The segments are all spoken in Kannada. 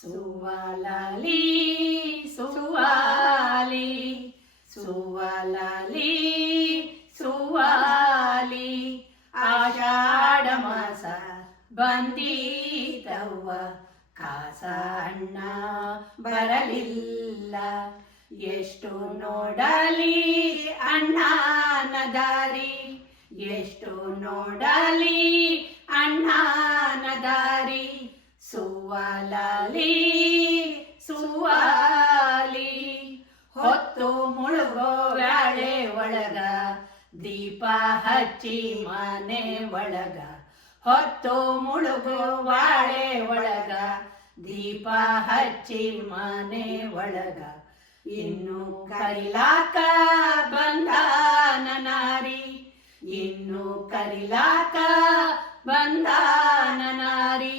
ಸುವಲಾಲಿ ಸುವಾಲಿ ಸುವಲಾಲಿ ಸುವಾಲಿ ಆಷಾಢ ಮಾಸ ಬಂದೀತವ್ವ ಕಾಸ ಅಣ್ಣ ಬರಲಿಲ್ಲ ಎಷ್ಟು ನೋಡಲಿ ಅಣ್ಣನ ದಾರಿ ಎಷ್ಟು ನೋಡಲಿ ಅಣ್ಣನ ದಾರಿ ಸುವಲಾಲಿ ಸುವಾಲಿ ಹೊತ್ತು ಮುಳುಗೋ ವ್ಯಾಳೆ ಒಳಗ ದೀಪ ಹಚ್ಚಿ ಮನೆ ಒಳಗ ಹೊತ್ತು ಮುಳುಗೋ ವಾಳೆ ಒಳಗ ದೀಪ ಹಚ್ಚಿ ಮನೆ ಒಳಗ ಇನ್ನು ಕರಿಲಾಕ ಬಂದಾನ ನಾರಿ ಇನ್ನು ಕರಿಲಾಕ ಬಂದಾನ ನಾರಿ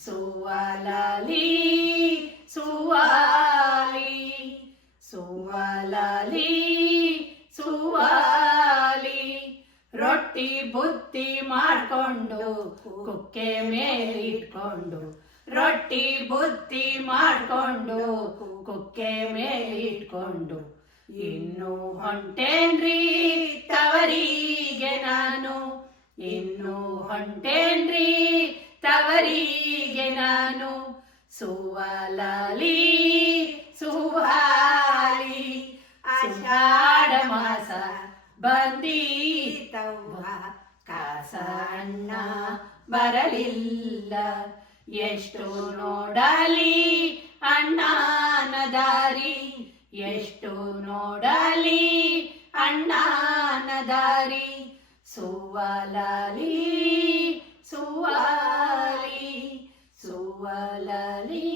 ಸುವಲಾಲಿ ಸುವಾಲಿ ಸುವಲಾಲಿ ಸುವಾಲಿ ರೊಟ್ಟಿ ಬುತ್ತಿ ಮಾಡ್ಕೊಂಡು ಕುಕ್ಕೆ ಮೇಲಿಟ್ಕೊಂಡು ರೊಟ್ಟಿ ಬುತ್ತಿ ಮಾಡ್ಕೊಂಡು ಕುಕ್ಕೆ ಮೇಲಿಟ್ಕೊಂಡು ಇನ್ನು ಹೊಂಟೇನ್ರಿ ತವರಿಗೆ ನಾನು ಇನ್ನು ಹೊಂಟೇನ್ರಿ ತವರಿಗೆ ನಾನು ಸುವಲಾಲಿ ಸುವಾಲಿ ಆಷಾಢ ಮಾಸ ಬಂದೀತವ್ವ ಕಾಸ ಅಣ್ಣ ಬರಲಿಲ್ಲ ಎಷ್ಟು ನೋಡಲಿ ಅಣ್ಣನ ದಾರಿ ಎಷ್ಟು ನೋಡಲಿ ಅಣ್ಣನ ದಾರಿ ಸುವಲಾಲಿ ಸುವಾಲಿ ಸುವಲಾಲಿ